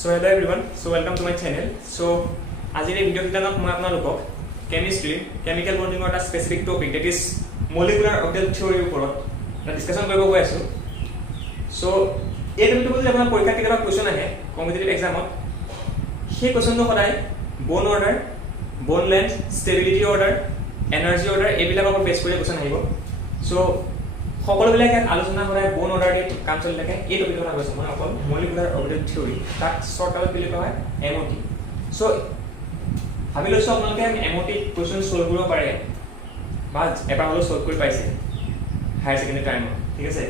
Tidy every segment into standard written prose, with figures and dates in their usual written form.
So hello everyone, so welcome to my channel. So আজিৰ এই ভিডিঅ'টোত মই আপোনালোকক কেমিষ্ট্ৰি কেমিক্যাল বন্ডিং অৰ এটা specific topic that is molecular orbital থিওৰিৰ ওপৰত এটা ডিসকাশন কৰিব গৈ আছো। সো এই টপিকটো যদি আপোনাৰ পৰীক্ষাত কেতিয়াবা কোৱেশ্চন আহে কম্পিটিটিভ এক্সামত সেই কোৱেশ্চনটো সদায় বন অৰ্ডাৰ, বন length, stability order, energy order এইবিলাকৰ ওপৰত বেছ কৰি কোৱেশ্চন আহিব। সো সকলোবিলাক আলোচনা কৰা বন অৰ্ডাৰ দি কাম চলি থাকে। এই টপিকৰ কথা কৈছো মই অকল মলিকুলাৰ অৰ্বিটেল থিওৰি তাক শৰ্টকাটত বুলি কোৱা হয় এমঅটি। সো ভাবি লৈছো আপোনালোকে এমঅটি কোৱেশ্চন সলভ কৰিব পাৰে বা এবাৰ হলেও সলভ কৰি পাইছে হায়াৰ সেকেন্ডাৰী টাইমত, ঠিক আছে।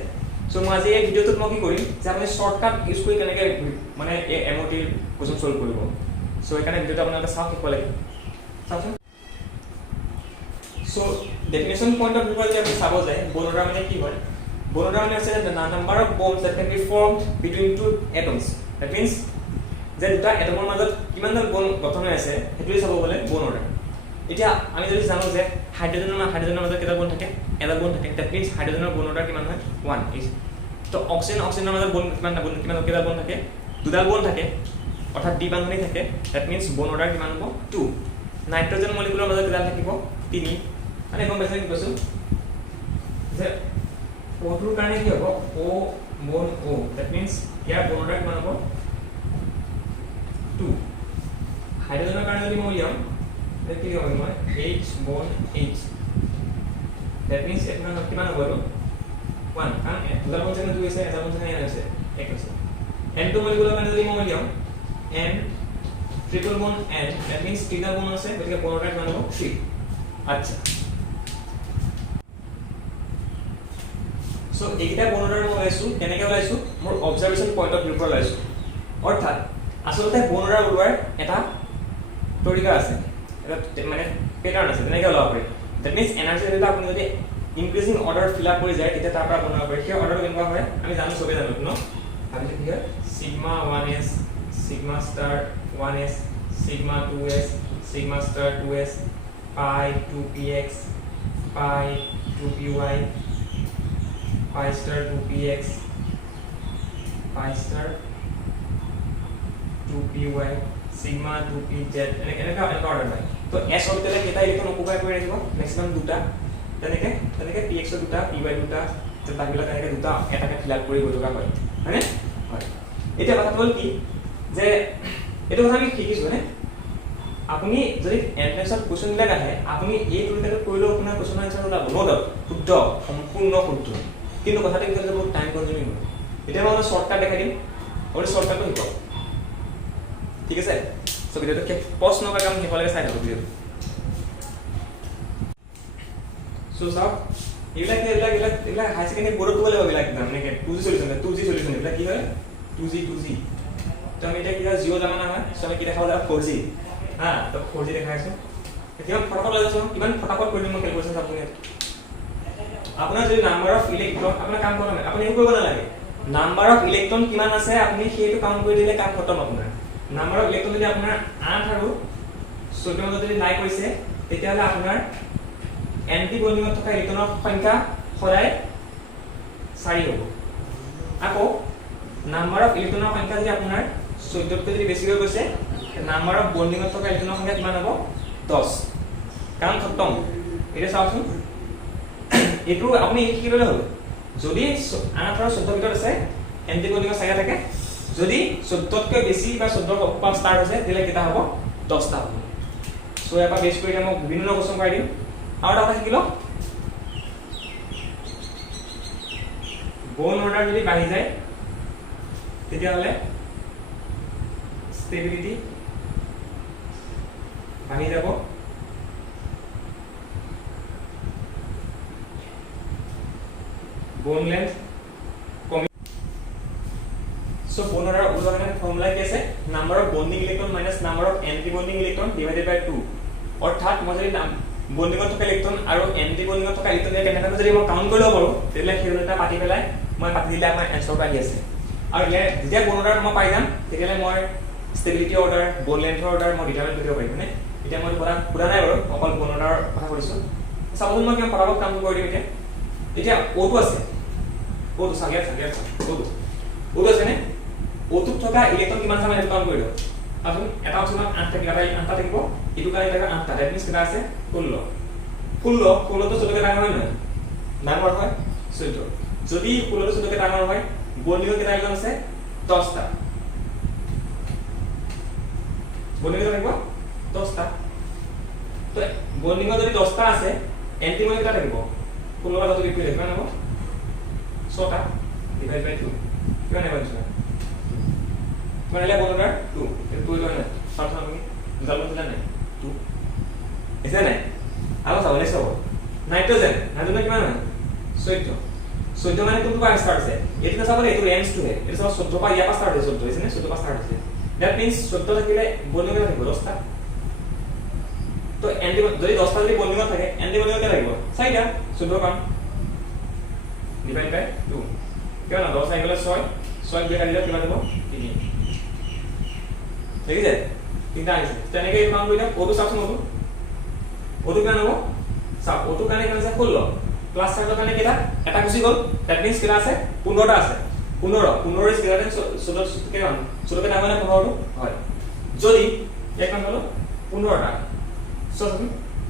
সো মই আজি এই ভিডিঅ'টোত মই কি কৰিম যে আপুনি শৰ্টকাট ইউজ কৰি কেনেকৈ মানে এই এমঅটি কোৱেশ্চন সলভ কৰিব। সো এইকাৰণে ভিডিঅ'টো আপোনালোকে চাওক শিকিব লাগিব। চাওকচোন। So definition point of view যদি আপনি চাব যায় bone order মানে কি হয়? Bone order মানে আছে the number of bonds that can be formed between two atoms. That means যে দুটা এটমৰ মাজত কিমানটা বন গঠন হৈ আছে হেতুই চাব গলে bone order. এতিয়া আমি যদি জানো যে হাইড্ৰোজেনৰ মাজত কেইটা বন থাকে? এটা বন থাকে। That means হাইড্ৰোজেনৰ bone order কিমান হয়? 1 is. তো অক্সিজেনৰ মাজত বন কেইটা বন থাকে? দুডাল বন থাকে। অৰ্থাৎ দ্বি বান্ধনী থাকে। That means bone order কিমান হ'ব? 2. নাইট্ৰজেন মলিকুলৰ মাজত কেইটা থাকিব? 3. মানে গম পাইছে কি কৈছো যে ওটোৰ কাৰণে কি হ'ব O বন O that means ইয়াৰ বন অৰ্ডাৰ কিমান হ'ব 2 হাইড্ৰোজেনৰ কাৰণে যদি মই লিয়াম তেতিয়া কি হ'ব মই H বন H that means এটাৰ কিমান হ'ব 1 কাৰণ দুটা বন যেনে 2 আছে এটা বন যেনে ইয়াত আছে 1 আছে N2 মলিকুলৰ কাৰণে যদি মই লিয়াম N ট্ৰিপল বন N that means তিনিটা বন আছে গতিকে বন অৰ্ডাৰ কিমান হ'ব 3 আচ্ছা। সো এইটা বন অৰ্ডাৰ মই লাইছো কেনেকৈ লাইছো মোৰ অবজাৰভেশন পইণ্ট অফ ভিউ পৰা লাইছো অৰ্থাৎ আসলতে বন অৰ্ডাৰ ওলোৱাৰ এটা তৰিকা আছে এটা মানে প্যাটাৰ্ন আছে তেনেকৈ ওলাব পাৰি দ্যাট মিন্স এনাৰ্জি লেভেল আপুনি যদি ইনক্ৰিজিং অৰ্ডাৰ ফিল আপ কৰি যায় তেতিয়া তাৰ পৰা বনাব পাৰি সেই অৰ্ডাৰ কেনেকুৱা হয় আমি জানো সবে জানো ন ভাবিলে কি হয় sigma 1s sigma star 1s sigma 2s sigma star 2s pi 2px pi 2py pi star 2px pi star 2py sigma 2pz এনেকা অৰ্ডাৰ হয় তো s অৰ্বিটেলে কেইটা ইলেক্ট্ৰন অকুপাই কৰি ৰাখিব ম্যাক্সিমাম দুটা তেনেকে px দুটা py দুটা তো বাকিলা তেনেকে দুটা এটাকে ফিল আপ কৰি গৈ থকা হয় হয়নে হয়। এতিয়া কথা হ'ল কি যে এটো কথা আমি শিকিছো মানে আপুনি যদি এন্ট্ৰেন্সত কোৱেশ্চন বিলাক আহে আপুনি এই টুলটাকে কৰিলেও আপোনাৰ কোৱেশ্চন আনসাৰ ওলাব নো ডাউট শুদ্ধ সম্পূৰ্ণ শুদ্ধ কিন্তু কথাটো কি হলে বহুত টাইম কনজিউমিং হয়। এতিয়া মই শৰ্টকাট দেখাই দিম আৰু শৰ্টকাটটো শিকক ঠিক আছে। সো ভিডিওটো পজ নকৰাকৈ আমি শেষলৈকে চাই থাকক ভিডিওটো। সো চাওক এইবিলাক হাই সেকেন্ডাৰী বৰ্ডত ক'ব লাগিব এইবিলাক একদম মানে 2G সলিউশন এইবিলাক কি হয় 2G তো আমি এটা কি হয় জিঅ' জামানা হয় সো আমি কি দেখাব লাগিব 4G হা তো 4G দেখাইছো কিমান ফটাফট লাগাইছো কিমান ফটাফট কৰি দিম মই কেলকুলেশন আপুনি আপোনাৰ যদি নাম্বাৰ অফ ইলেক্ট্ৰন আপোনাৰ কাম কৰা আপুনি এই কৰিব নালাগে নাম্বাৰ অফ ইলেক্ট্ৰন কিমান আছে আপুনি সেইটো কাউন্ট কৰি দিলে কাম খতম আপোনাৰ নাম্বাৰ অফ ইলেক্ট্ৰন যদি আপোনাৰ 8 আৰু 14 মাজত যদি নাই কৈছে তেতিয়া হলে আপোনাৰ এন্টি বন্ডিঙত থকা ইলেক্ট্ৰনৰ সংখ্যা সদায় 4 হ'ব আকৌ নাম্বাৰ অফ ইলেক্ট্ৰনৰ সংখ্যা যদি আপোনাৰ 14 তকৈ যদি বেছি হৈ গৈছে নাম্বাৰ অফ বন্ডিঙত থকা ইলেক্ট্ৰনৰ সংখ্যা কিমান হ'ব 10 কাম খতম। এটা চাওকচোন এটো আপনি কি কৰিলে হ'ব যদি 8 আৰু 14 ভিতৰত আছে এন্টি বন্ডিঙৰ সংখ্যা থাকে যদি 14 তকৈ বেছি বা 14 পৰা ষ্টাৰ্ট হৈছে দিলে কেটা হ'ব 10টা হ'ব। সো ইয়াৰ পৰা বেছ কৰি মই বিভিন্ন কোৱেশ্চন কৰি দিম আৰু এটা কথা শিকিল বন অৰ্ডাৰ যদি বাঢ়ি যায় তেতিয়া হলে ষ্টেবিলিটি বাঢ়ি যাব bone length কমি so bone order উদাহৰণৰ ফৰ্মুলা কি আছে number of bonding electron minus number of anti bonding electron divided by 2 অৰ্থাৎ মই যদি বন্ডিঙত থকা ইলেক্ট্ৰন আৰু এন্টি বন্ডিঙত থকা ইলেক্ট্ৰন কেনেকৈ যদি মই কাউন্ট কৰিব পাৰো তেতিয়ালে সেইটা পাতি পেলাই মই পাতি দিলে আমাৰ এনসাৰ আহি আছে আৰু যেতিয়া bone order মই পাই যাম তেতিয়ালে মই stability order bone length order মই ডিটাৰমাইন কৰিব পাৰিম মানে এতিয়া মই পুৰা নাই বাৰু অকল bone order কথা কৈছো চাবচোন মই কিমান ফটাফট কামটো কৰি দিম এতিয়া O2 আছে O2 সাগৰ O2 আছে নে O2 থকা ইলেক্ট্ৰন কিমান আছে মানে কাউন্ট কৰি দিও আসুন এটা অপচনত 8 থাকিব এটা 8টা থাকিব ইটো কাৰণে থাকে 8টা দ্যাট মিন্স কিটা আছে 16 16 তো 14 কে ডাঙৰ হয় নহয় ডাঙৰ হয় 14 যদি 16 তো 14 কে ডাঙৰ হয় বন্ডিং কেটা ইলেক্ট্ৰন আছে 10টা বন্ডিং কেটা থাকিব 10টা তো বন্ডিং যদি 10টা আছে এন্টিমনি কেটা থাকিব 16 ৰ যদি কিমান কিমান হ'ব 6টা ডিভাইড বাই 2 কিমান হ'ব এটা মানে লে বন্ধুরা 2 এই 2 লয় না সব সব তুমি জানো দিলা নাই 2 এসে নাই আলো চাবলে সব নাইট্রোজেন নাইট্রোজেন কিমান হয় 14 14 মানে কোনটো পাই স্টার্ট আছে এটো চাবলে এটো রেঞ্জ টু হে এটো সব 14 পা ইয়া পা স্টার্ট হৈছে 14 হৈছে 14 পা স্টার্ট হৈছে দ্যাট মিন্স 14 থাকিলে বন্ডিং কেটা থাকিব 10টা তো এন্টিবডি যদি 10টা যদি বন্ডিং থাকে এন্টিবডি কেটা থাকিব 4টা 14 কাম ডিভাইড বাই 2 কিমান 10 আই গলে 6 6 দিয়ে কাটিলে কিমান হ'ব 3 ঠিক আছে তিনটা আছে তেনেকৈ কাম কৰিলে O2 সাবস্টেন্স হ'ব O2 কিমান হ'ব সাব O2 কাৰণে কিমান আছে 16 প্লাস 4 কাৰণে কেটা এটা গুছি গল দ্যাট মিন্স কেটা আছে 15টা আছে 15 ইজ গ্ৰেটাৰ দেন 16 কে মান 16 কে ডাঙৰ না 15 হয় যদি এক মান হলো 15টা সো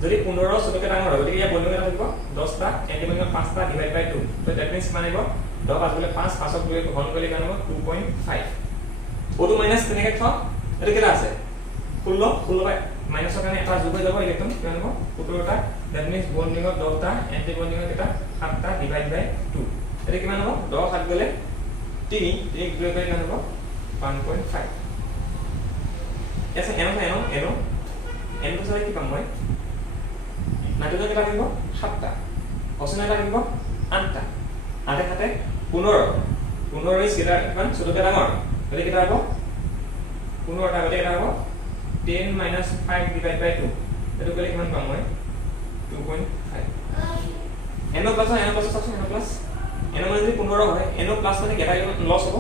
যদি 15 16 কে ডাঙৰ হয় গতিকে ইয়া বন্ডিং এটা থাকিব 10টা এন্টিবডি 5টা ডিভাইড বাই 2 তো দ্যাট মিন্স মানে হ'ব 10 5 গলে 5 5 ক ঘন কৰিলে কিমান হ'ব 2.5 O2 মাইনাস তেনেকৈ থ এটা কেটা আছে 16 বাই মাইনাসৰ কাৰণে এটা যোগ হৈ যাব ইলেক্ট্ৰন কিমান হ'ব 17টা দ্যাট মিন্স বন্ডিং 10টা এন্টি বন্ডিং কেটা 7টা ডিভাইড বাই 2 এটা কিমান হ'ব 10 7 গলে 3 ডিভাইড বাই কিমান হ'ব 1.5 এসে এন তো সবাই কি পাম মই নাইট্রোজেন কেটা থাকিব 7টা অক্সিজেন কেটা থাকিব 8টা 8 সাথে 15 ইজ কেটা কিমান 14 কে ডাঙৰ গলে কেটা হ'ব 15টা গলে কেটা হ'ব 10 minus 5 divided by 2 এটো কলে কিমান পাম মই 2.5 n plus substance n plus n মানে যদি 15 হয় n plus মানে কেটা লস হ'ব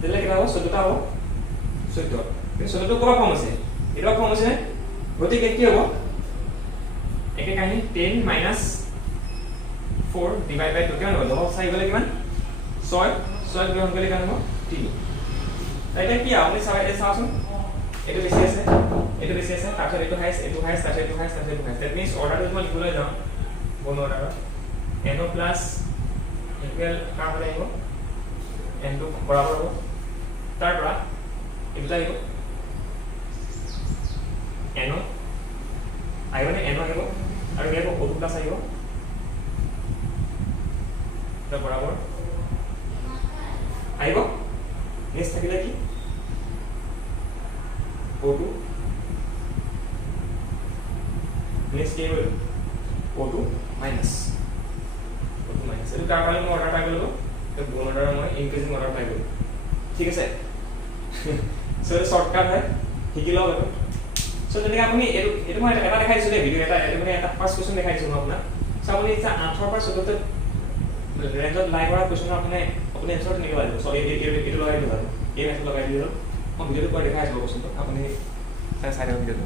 তেলে কেটা হ'ব 14টা হ'ব 14 কিন্তু 14টো কবা ফর্ম আছে এটা ফর্ম আছে গতিকে কি হ'ব একে কাহিনী 10 minus 4 divided by 2 কিমান হ'ব 10 চাই গলে কিমান 6 গ্রহণ করলে কিমান হ'ব 3 তাইটা কি আপনি চাওচোন এটো বেশি আছে তারপর এটো হাইস তারপর এটো হাইস দ্যাট মিন্স অর্ডারটো মই লিখবলৈ যাও বন অর্ডার n প্লাস ইকুয়াল কা হলে আহিব n টো বরাবর হ'ব তাৰ পৰা এটা আহিব n আহিব নে n আহিব আৰু ইয়াত O2 প্লাস আহিব তাৰ বরাবর আহিব নেক্সট থাকিলে কি O2 next কি হল O2 minus এটো কারবালে মই অর্ডার পাই গলো তো বোন অর্ডার মই ইনক্রিজিং অর্ডার পাই গলো ঠিক আছে সো শর্টকাট হয় ঠিকি লও এটো সো তেনেকে আপুনি এটো মই এটা দেখাইছো দে ভিডিও এটা এটো মানে এটা ফার্স্ট কোশ্চেন দেখাইছো মই আপোনাক সো আপুনি এটা 8 পৰা 14 তে ৰেঞ্জত লাই কৰা কোশ্চেন আপুনি এনসার নিকে পাইব সো এটো লগাই দিব এই মেথড লগাই দিও মই ভিডিওটো কৰি দেখাই আছো কোশ্চেনটো আপুনি চাই দিও ভিডিওটো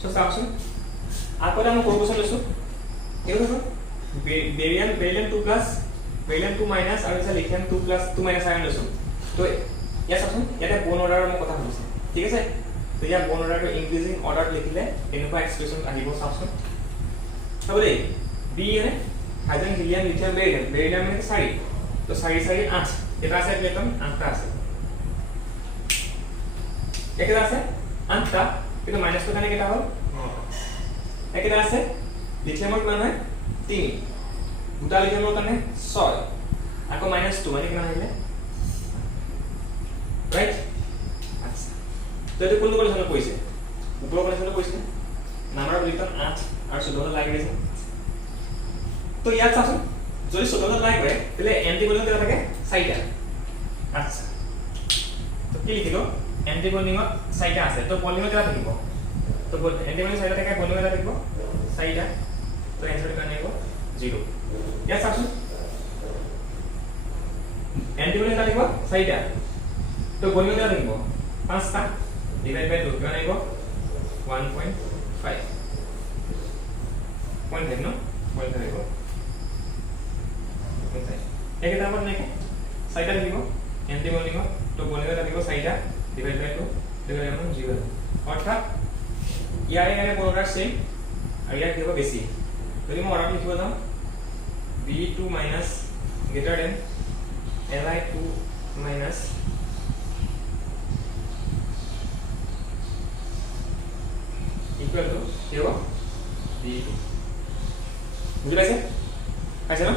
সো চাওচোন আকলে মই কোন কোশ্চেন লৈছো এটো দেখো বেরিয়াম 2 প্লাস বেরিয়াম 2 মাইনাস আৰু এটা লিথিয়াম 2 প্লাস 2 মাইনাস আয়ন লৈছো তো ইয়া চাওচোন ইয়াতে বোন অৰ্ডাৰৰ মই কথা কৈছো ঠিক আছে তো ইয়া বোন অৰ্ডাৰটো ইনক্ৰিজিং অৰ্ডাৰ লিখিলে এনেকুৱা এক্সপ্ৰেছন আহিব চাওচোন তবে বি এনে হাইড্ৰোজেন হিলিয়াম লিথিয়াম বেরিয়াম মানে 4 তো 4 4 8 এটা আছে ইলেক্ট্রন 8টা আছে একটা আছে 8টা কিন্তু মাইনাস তো কানে কেটা হল একটা আছে লিথিয়ামৰ কিমান হয় 3 দুটা লিথিয়ামৰ কানে 6 আকৌ -2 মানে কিমান আহিলে ৰাইট আচ্ছা তো এটো কোনটো কোশ্চেন কৈছে উপৰ কোশ্চেন কৈছে নাম্বাৰ অফ ইলেক্ট্ৰন 8 আৰু 14 লাগি আছে তো ইয়াত চাচোন যদি 14 লাই কৰে তেলে এন্টিবডি কেটা থাকে 4টা আচ্ছা তো কি লিখিলো এন্টিবডি 4টা আছে তো বন্ডিং কেটা থাকিব তো এন্টিবডি 4টা থাকে বন্ডিং কেটা থাকিব 4টা তো आंसर কানে আহিব 0 ইয়াত চাচোন এন্টিবডি কেটা থাকিব 4টা তো বন্ডিং কেটা থাকিব 5টা ডিভাইড বাই 2 কিমান আহিব 1.5 পয়েন্ট ন পয়েন্ট আহিব একে তারপর নাকি চাৰিটা থাকিব এন্টি বন্ডিং তো বন্ডিং থাকিব চাৰিটা ডিভাইড বাই 2 ডিভাইড বাই 0 অৰ্থাৎ ইয়াৰে বৰ্ডাৰ সেম আৰু ইয়াৰ কি হ'ব বেছি যদি মই অৰ্ডাৰ লিখিব যাম B2 minus greater than Li2 minus equal to কি হ'ব B2 বুজি পাইছে পাইছে ন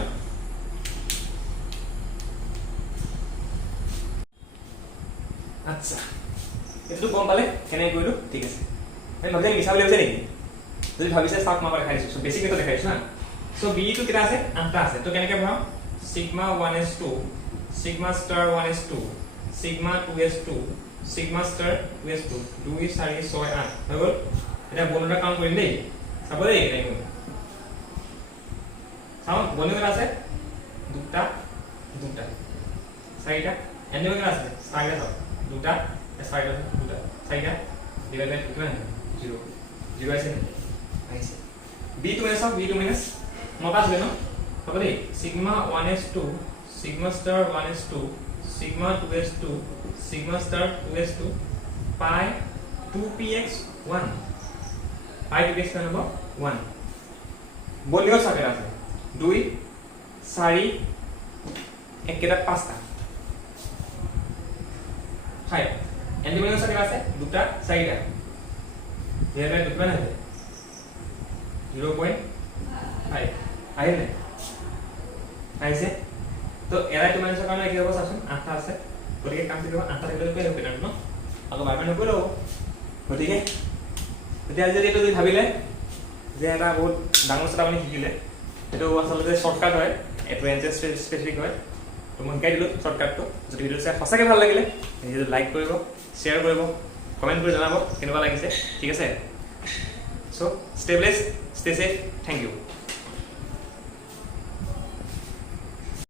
আচ্ছা এটো গম পালে কেনে কৰিলো ঠিক আছে আমি ভাবিছে মিছা বুলি ভাবিছে নেকি যদি ভাবিছে সাক মাবা দেখাই দিছো সো বেসিক এটা দেখাই দিছো না সো B2 কেটা আছে 8টা আছে তো কেনেকে ভৰাম sigma 1s2 sigma star 1s2 sigma 2s2 sigma star 2s2 2 4 6 8 হৈ গল এটা বন্ধটা কাম কৰিম দেই চাব দেই নাই মই চাও বন্ধটা আছে দুটা দুটা চাৰিটা এনে কেটা আছে চাৰিটা চাও দুটা চাৰিটা দুটা চাৰিটা ডিভাইড বাই কিমান 0 0 আছে আহিছে B2 মাইনাস B2 মাইনাস নটা আছে ন হ'ব দেই sigma 1s2 sigma star 1s2 sigma 2s2 sigma star 2s2 pi 2px1 pi 2px kan হ'ব 1 বলিও সাকে আছে 2 4 একেটা পাঁচটা 5 এন্টি বলিও সাকে আছে দুটা চাৰিটা ইয়াৰ মানে দুটা নাই 0.5 আহিলে আহিছে তো এৰাই তো মাইনাসৰ কাৰণে কি হ'ব চাচোন 8টা আছে গতিকে কাম কৰিব 8টা থাকিলে কৈ হ'ব ন আকৌ বাৰ বাৰ নকৰিব গতিকে এতিয়া যদি এইটো যদি ভাবিলে যে এটা বহুত ডাঙৰ কথা আপুনি শিকিলে এটো আচলতে শৰ্টকাট হয় এটো এনজেস স্পেসিফিক হয় তো মই শিকাই দিলো শৰ্টকাটটো যদি ভিডিঅ চাই সঁচাকে ভাল লাগিলে ভিডিঅ লাইক কৰিব শেয়াৰ কৰিব কমেন্ট কৰি জনাব কেনেকুৱা লাগিছে ঠিক আছে so stay blessed stay safe thank you